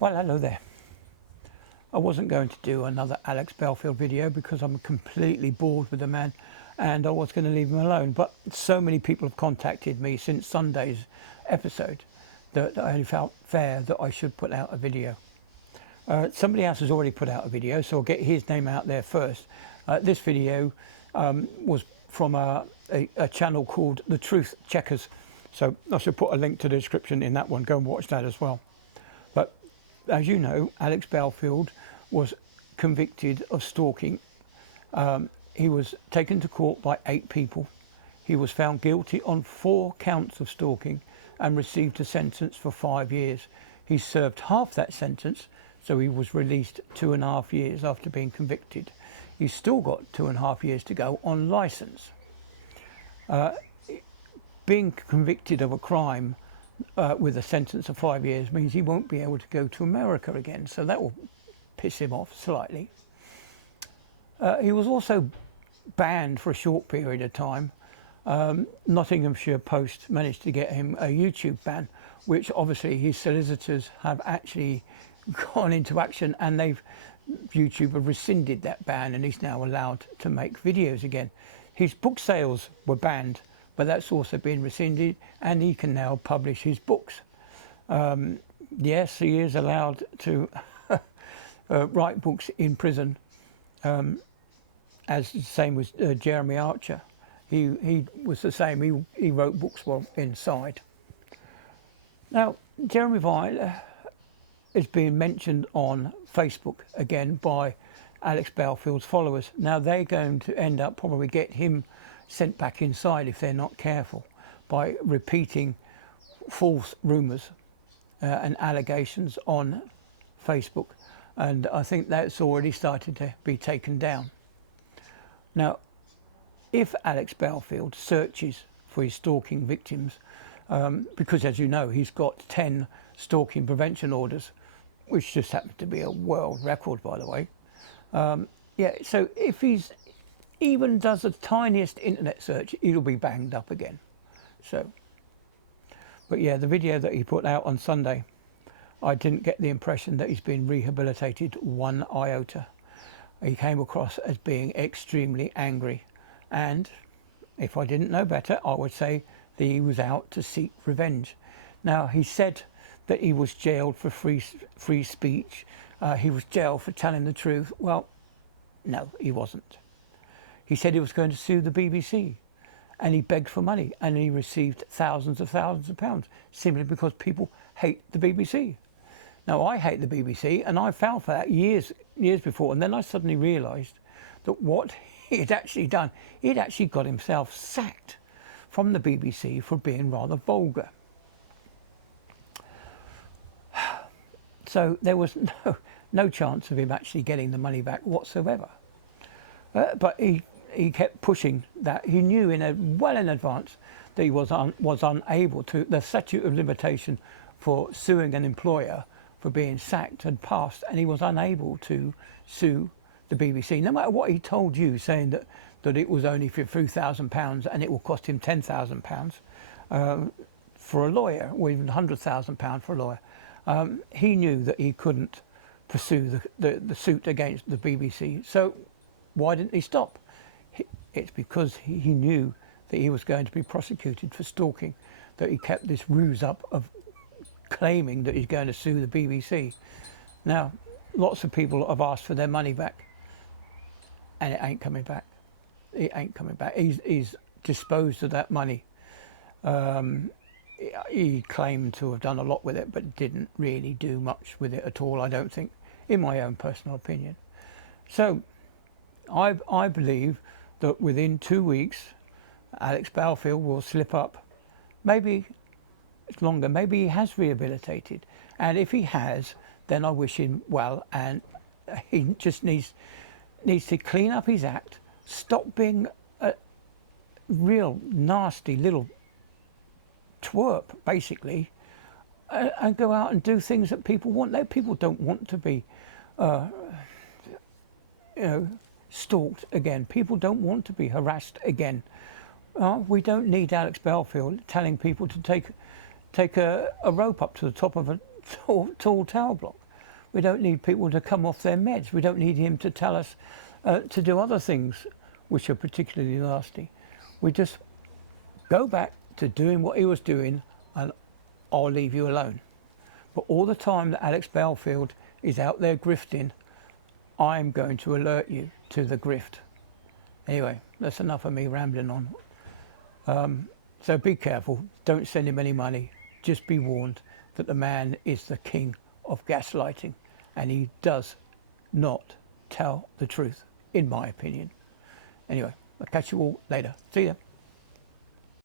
Well, hello there. I wasn't going to do another Alex Belfield video because I'm completely bored with the man and I was going to leave him alone. But so many people have contacted me since Sunday's episode that I only felt fair that I should put out a video. Somebody else has already put out a video, so I'll get his name out there first. This video was from a channel called The Truth Checkers. So I should put a link to the description in that one. Go and watch that as well. But as you know, Alex Belfield was convicted of stalking. He was taken to court by 8 people. He was found guilty on 4 counts of stalking and received a sentence for 5 years. He served half that sentence, so he was released 2.5 years after being convicted. He's still got 2.5 years to go on licence. Being convicted of a crime with a sentence of 5 years means he won't be able to go to America again, so that will piss him off slightly. He was also banned for a short period of time. Nottinghamshire Post managed to get him a YouTube ban, which obviously his solicitors have actually gone into action, and YouTube have rescinded that ban and he's now allowed to make videos again. His book sales were banned, but that's also been rescinded and he can now publish his books. Yes, he is allowed to write books in prison, as the same with Jeremy Archer. He was the same, he wrote books while inside. Now, Jeremy Vine is being mentioned on Facebook again by Alex Belfield's followers. Now they're going to end up probably get him sent back inside if they're not careful by repeating false rumours and allegations on Facebook, and I think that's already started to be taken down. Now, if Alex Belfield searches for his stalking victims, because as you know he's got 10 stalking prevention orders, which just happens to be a world record, by the way. Yeah, so if he's even does the tiniest internet search, it'll be banged up again. So, but yeah, the video that he put out on Sunday, I didn't get the impression that he's been rehabilitated one iota. He came across as being extremely angry, and if I didn't know better, I would say that he was out to seek revenge. Now, he said that he was jailed for free speech. He was jailed for telling the truth. Well, no, he wasn't. He said he was going to sue the BBC, and he begged for money, and he received thousands of pounds simply because people hate the BBC. Now, I hate the BBC, and I fell for that years before, and then I suddenly realised that what he had actually done, he'd actually got himself sacked from the BBC for being rather vulgar. So there was no chance of him actually getting the money back whatsoever. But he kept pushing that. He knew well in advance that he was unable to. The statute of limitation for suing an employer for being sacked had passed, and he was unable to sue the BBC, no matter what he told you, saying that it was only for £3,000 and it will cost him £10,000 for a lawyer, or even £100,000 for a lawyer. He knew that he couldn't pursue the suit against the BBC. So why didn't he stop? It's because he knew that he was going to be prosecuted for stalking, that he kept this ruse up of claiming that he's going to sue the BBC. Now, lots of people have asked for their money back, and it ain't coming back. It ain't coming back. He's disposed of that money. He claimed to have done a lot with it, but didn't really do much with it at all, I don't think, in my own personal opinion. So I believe that within 2 weeks, Alex Belfield will slip up. Maybe it's longer, maybe he has rehabilitated. And if he has, then I wish him well, and he just needs to clean up his act, stop being a real nasty little twerp, basically, and go out and do things that people want. People don't want to be stalked again. People don't want to be harassed again. We don't need Alex Belfield telling people to take a rope up to the top of a tall tower block. We don't need people to come off their meds. We don't need him to tell us to do other things which are particularly nasty. We just go back to doing what he was doing, and I'll leave you alone. But all the time that Alex Belfield is out there grifting, I'm going to alert you to the grift. Anyway, that's enough of me rambling on. So be careful. Don't send him any money. Just be warned that the man is the king of gaslighting, and he does not tell the truth, in my opinion. Anyway, I'll catch you all later. See ya.